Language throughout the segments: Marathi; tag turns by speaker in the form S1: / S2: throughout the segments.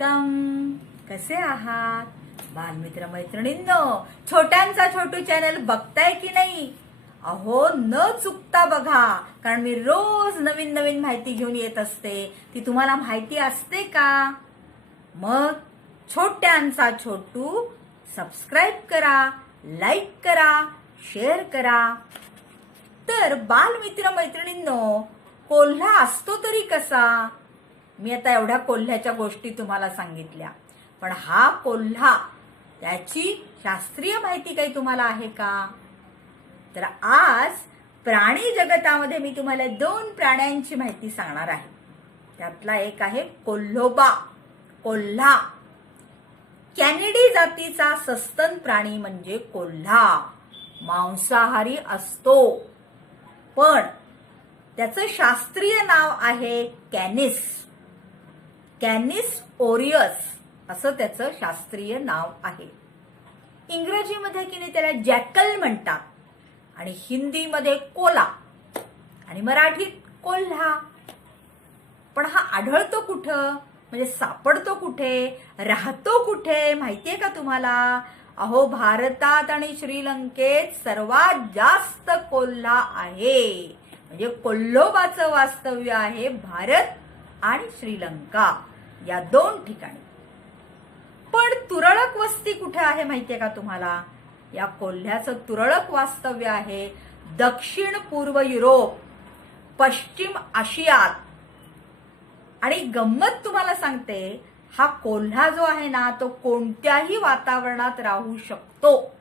S1: वेलकम. कसे आहात? बालमित्र मैत्रिणींनो छोट्यांचा छोटू चॅनल बघताय की नाही? अहो न चुकता बघा कारण मी रोज नवीन नवीन माहिती घेऊन येत असते. ती तुम्हाला माहिती असते का? मग छोट्यांचा छोटू सबस्क्राईब करा लाईक करा शेअर करा. तर बालमित्र मैत्रिणींनो कोल्हा असतो तरी कसा? मी आता एवढ्या कोल्ह्याच्या गोष्टी तुम्हाला सांगितल्या. पण हा कोल्हा त्याची शास्त्रीय माहिती काही तुम्हाला आहे का? तर आज प्राणी जगतामध्ये मी तुम्हाला दोन प्राण्यांची माहिती सांगणार आहे. त्यातला एक आहे कोल्होबा. कोल्हा. कॅनेडी जातीचा सस्तन प्राणी म्हणजे कोल्हा. मांसाहारी असतो. पण त्याचं शास्त्रीय नाव आहे कॅनिस. कॅनिस ओरियस असं त्याचं शास्त्रीय नाव आहे. इंग्रजीमध्ये की नाही त्याला जॅकल म्हणतात आणि हिंदीमध्ये कोला आणि मराठीत कोल्हा. पण हा आढळतो कुठं? म्हणजे सापडतो कुठे? राहतो कुठे? माहितीये का तुम्हाला? अहो भारतात आणि श्रीलंकेत सर्वात जास्त कोल्हा आहे. म्हणजे कोल्होबाचं वास्तव्य आहे भारत आणि श्रीलंका. या दोन ठिकाणी. पण तुरळक वस्ती कुठे आहे माहितीये का तुम्हाला? या कोल्ह्याचं तुरळक वास्तव्य आहे दक्षिण पूर्व युरोप पश्चिम आशियात. आणि गंमत तुम्हाला सांगते हा कोल्हा जो आहे ना तो कोणत्याही वातावरणात राहू शकतो.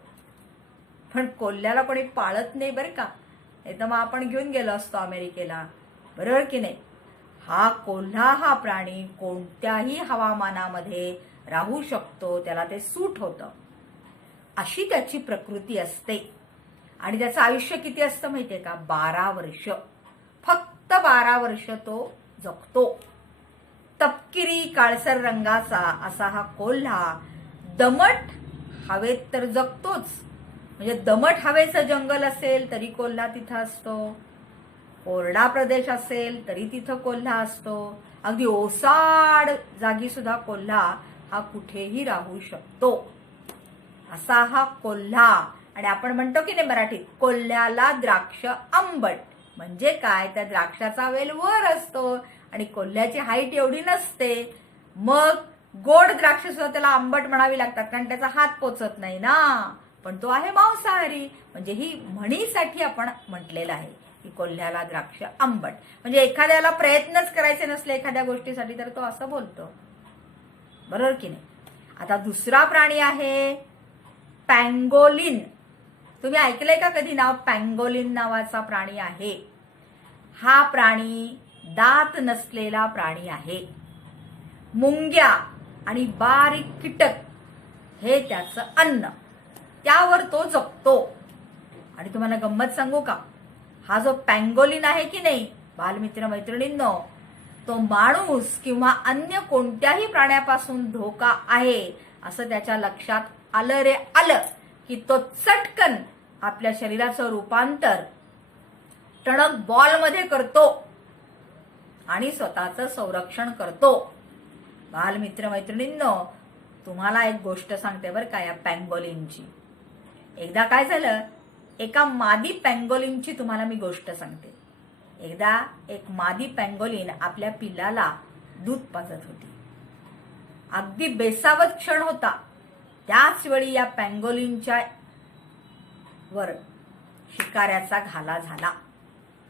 S1: पण कोल्ह्याला कोणी पाळत नाही बरं का. नाही तर मग आपण घेऊन गेलो असतो अमेरिकेला. बरोबर की नाही? हा कोल्हा हा प्राणी कोणत्याही हवामानामध्ये राहू शकतो त्याला ते सूट होतं. अशी त्याची प्रकृती असते. आणि त्याचं आयुष्य किती असतं माहितीये का? बारा वर्ष. फक्त बारा वर्ष तो जगतो. तपकिरी काळसर रंगाचा असा हा कोल्हा दमट हवेत तर जगतोच. म्हणजे दमट हवेचं जंगल असेल तरी कोल्हा तिथं असतो. कोरडा प्रदेश असेल तरी तिथं कोल्हा असतो. अगदी ओसाड जागी सुद्धा कोल्हा हा कुठेही राहू शकतो. असा हा कोल्हा. आणि आपण म्हणतो की नाही मराठीत कोल्ह्याला द्राक्ष आंबट. म्हणजे काय? त्या द्राक्षाचा वेल वर असतो आणि कोल्ह्याची हाईट एवढी नसते. मग गोड द्राक्ष सुद्धा त्याला आंबट म्हणावी लागतात कारण त्याचा हात पोचत नाही ना. पण तो आहे मांसाहारी. म्हणजे ही म्हणीसाठी आपण म्हटलेलं आहे. कोल्ह्याला द्राक्ष आंबट. म्हणजे एखाद्याला प्रयत्नच करायचे नसले एखाद्या गोष्टीसाठी तर तो असं बोलतो. बरोबर की नाही? आता दुसरा प्राणी आहे पँगोलिन. तुम्ही ऐकलंय का कधी नाव? पँगोलिन नावाचा प्राणी आहे. हा प्राणी दात नसलेला प्राणी आहे. मुंग्या आणि बारीक कीटक हे त्याचं अन्न. त्यावर तो जगतो. आणि तुम्हाला गंमत सांगू का? हा जो पँगोलिन आहे की नाही बालमित्र मैत्रिणींनो तो माणूस किंवा अन्य कोणत्याही प्राण्यापासून धोका आहे असं त्याच्या लक्षात आलं रे आलं की तो चटकन आपल्या शरीराचं रूपांतर टणक बॉलमध्ये करतो आणि स्वतःचं संरक्षण करतो. बालमित्र मैत्रिणींनो तुम्हाला एक गोष्ट सांगते बरं का या पँगोलिनची एकदा काय झालं एका मादी पँगोलिनची तुम्हाला मी गोष्ट सांगते. एकदा एक मादी पँगोलिन आपल्या पिल्लाला दूध पाजत होती. अगदी बेसावत क्षण होता. त्याच वेळी या पँगोलिनच्या वर शिकाऱ्याचा घाला झाला.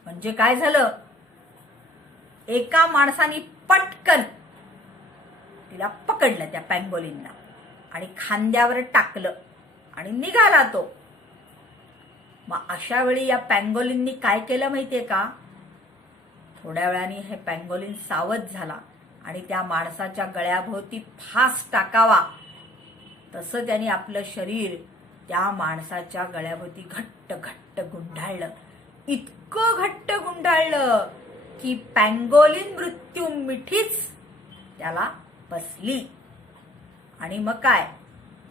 S1: म्हणजे काय झालं? एका माणसाने पटकन तिला पकडलं त्या पँगोलिनला आणि खांद्यावर टाकलं आणि निघाला तो. मग अशा वेळी या पँगोलिननी काय केलं माहितीये का? थोड्या वेळाने हे पँगोलिन सावध झाला आणि त्या माणसाच्या गळ्याभोवती फास टाकावा. तसं त्याने आपलं शरीर त्या माणसाच्या गळ्याभोवती घट्ट घट्ट गुंडाळलं. इतकं घट्ट गुंडाळलं की पँगोलिन मृत्यू मिठीच त्याला बसली. आणि मग काय?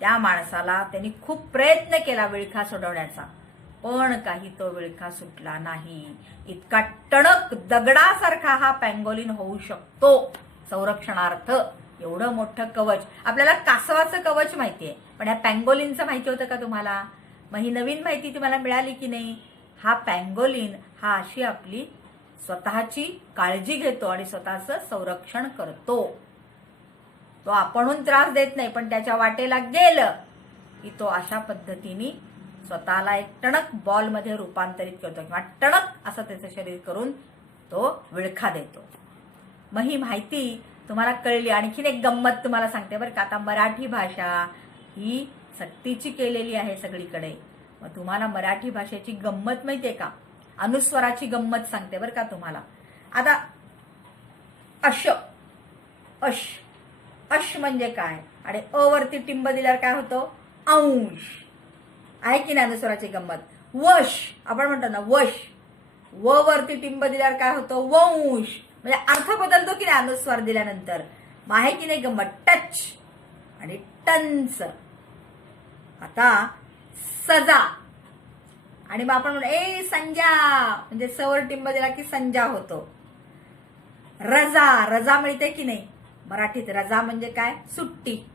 S1: त्या माणसाला त्यांनी खूप प्रयत्न केला विळखा सोडवण्याचा. पण काही तो विळखा सुटला नाही. इतका टणक दगडासारखा हा पँगोलिन होऊ शकतो. संरक्षणार्थ एवढं मोठं कवच. आपल्याला कासवाचं कवच माहितीये पण या पँगोलिनचं माहिती होतं का तुम्हाला? मग ही नवीन माहिती तुम्हाला मिळाली की नाही? हा पँगोलिन हा अशी आपली स्वतःची काळजी घेतो आणि स्वतःचं संरक्षण करतो. तो आपणहून त्रास देत नाही पण त्याच्या वाटेला गेलं की तो अशा पद्धतीने स्वतःला एक टणक बॉलमध्ये रूपांतरित करतो किंवा टणक असं त्याचं शरीर करून तो विळखा देतो. मग ही माहिती तुम्हाला कळली. आणखीन एक गंमत तुम्हाला सांगते बरं का. आता मराठी भाषा ही सक्तीची केलेली आहे सगळीकडे. मग तुम्हाला मराठी भाषेची गंमत माहितीये का? अनुस्वराची गंमत सांगते बरं का तुम्हाला. आता अश अश अश म्हणजे काय? आणि अवरती टिंब दिल्यावर काय होतं? अंश. आहे की नाही अनुस्वराची गंमत. वश आपण म्हणतो ना वश. व वरती टिंब दिल्यावर काय होतं? वंश. म्हणजे अर्थ बदलतो की नाही अनुस्वार दिल्यानंतर? मग आहे की नाही गंमत? टच. आणि टंच. आता सजा. आणि मग आपण म्हणतो ए संजा म्हणजे सवर टिंब दिला की संजा होतो. रजा. रजा मिळते की नाही? मराठीत रजा म्हणजे काय? सुट्टी.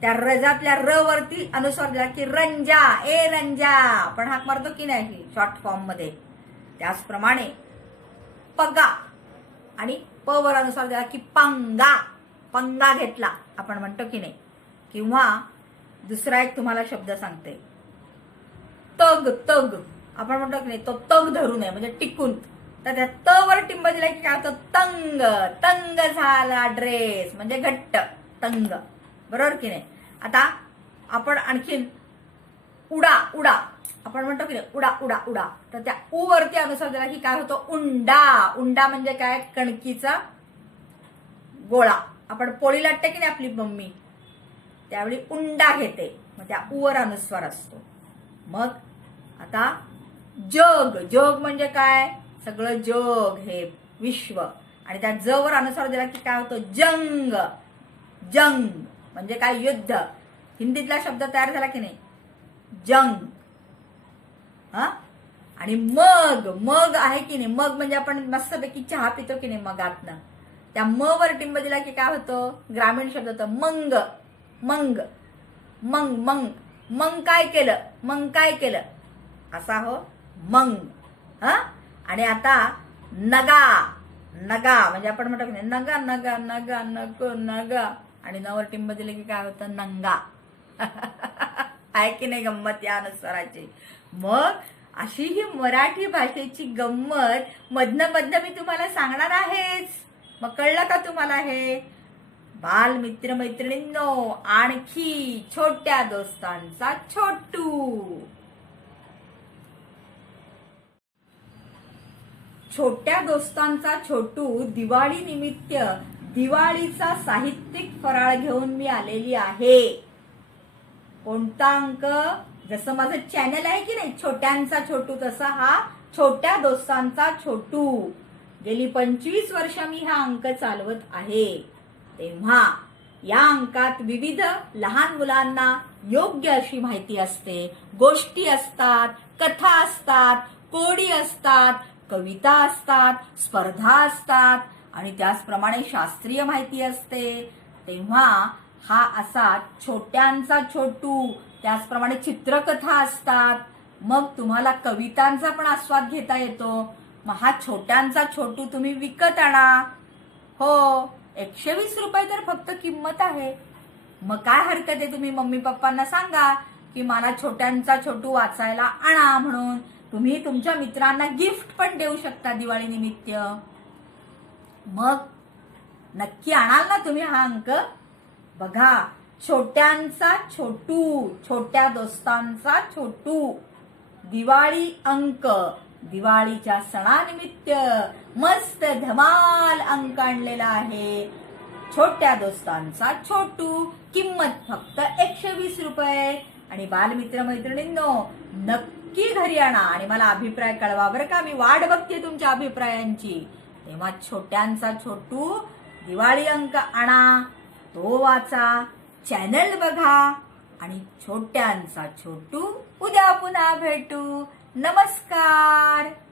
S1: त्या रजातल्या र वरती अनुस्वार दिला की रंजा ए रंजा. आपण हाक मारतो की नाही शॉर्ट फॉर्ममध्ये. त्याचप्रमाणे पगा. आणि प वर अनुस्वार दिला की पंगा. पंगा घेतला. आपण म्हणतो की नाही. किंवा दुसरा एक तुम्हाला शब्द सांगते. तग तग. आपण म्हणतो की नाही तो तग धरू नये म्हणजे टिकून. तर त्या त वर टिंब दिला की काय होतं? तंग. तंग झाला ड्रेस म्हणजे घट्ट. तंग. बरोबर की नाही? आता आपण आणखीन उडा उडा. आपण म्हणतो की नाही? उडा उडा उडा. तर त्या उ वरती अनुसार दिला की काय होतं? उंडा. उंडा म्हणजे काय? कणकीचा गोळा. आपण पोळी लाटते की नाही आपली मम्मी? त्यावेळी उंडा घेते. मग त्या उवर अनुस्वार असतो. मग आता जग. जग म्हणजे काय? सगळं जग हे विश्व. आणि त्या जवर अनुसार अनुस्वार दिला की काय होतं? जंग. जंग. म्हणजे काय युद्ध. हिंदीतला शब्द तयार झाला की नाही? जंग. हा? आणि मग मग आहे की नाही? मग म्हणजे आपण मस्तपैकी चहा पितो की नाही मगातनं? त्या म वर टिंब दिला की काय होतं? ग्रामीण शब्द होतं मंग. मंग. मंग मंग. मंग काय केलं? मंग काय केलं? असा हो मंग. हा? आणि आता नगा. नगा. म्हणजे आपण म्हणतो की नगा नगा नगा नको नगा. आणि नवरटिंब दिले की काय होतं? नंगा. आहे की नाही गंमत या अनुस्वाराची? मग अशी ही मराठी भाषेची गंमत मधनं मधनं मी तुम्हाला सांगणार आहेच. मग कळलं का तुम्हाला हे? बाल मित्र मैत्रिणींनो आणखी छोट्या दोस्तांचा छोटू. छोट्या दोस्तांचा छोटू दिवाळी निमित्त दिवाळीचा साहित्यिक फराळ घेऊन मी आलेली आहे. कोणता अंक? जसं माझं चॅनल आहे की नाही? छोट्यांचा छोटू तसा हा छोट्या दोस्तांचा छोटू. गेली पंचवीस वर्ष मी हा अंक चालवत आहे. तेव्हा या अंकात विविध लहान मुलांना योग्य अशी माहिती असते. गोष्टी असतात कथा असतात कोडी असतात कविता असतात स्पर्धा असतात. आणि त्याचप्रमाणे शास्त्रीय माहिती असते. तेव्हा हा असा छोट्यांचा छोटू त्याचप्रमाणे चित्रकथा असतात. मग तुम्हाला कवितांचा पण आस्वाद घेता येतो. मग हा छोट्यांचा छोटू तुम्ही विकत आणा. हो एकशे वीस रुपये तर फक्त किंमत आहे. मग काय हरकत आहे तुम्ही मम्मी पप्पांना सांगा की मला छोट्यांचा छोटू वाचायला आणा म्हणून. तुम्ही तुमच्या मित्रांना गिफ्ट पण देऊ शकता दिवाळी निमित्त. मग नक्की आणाल ना तुम्ही हा अंक? बघा छोट्यांचा छोटू छोट्या दोस्तांचा छोटू. दिवाळी अंक दिवाळीच्या सणानिमित्त मस्त धमाल अंक आणलेला आहे. छोट्या दोस्तांचा छोटू किंमत फक्त एकशे वीस रुपये. आणि बालमित्र मैत्रिणींनो नक्की घरी आणा. आणि मला अभिप्राय कळवा बरं का? मी वाट बघते तुमच्या अभिप्रायांची. तेव्हा छोट्यांचा छोटू दिवाळी अंक आणा. तो वाचा चॅनल बघा. आणि छोट्यांचा छोटू उद्या पुन्हा भेटू. नमस्कार.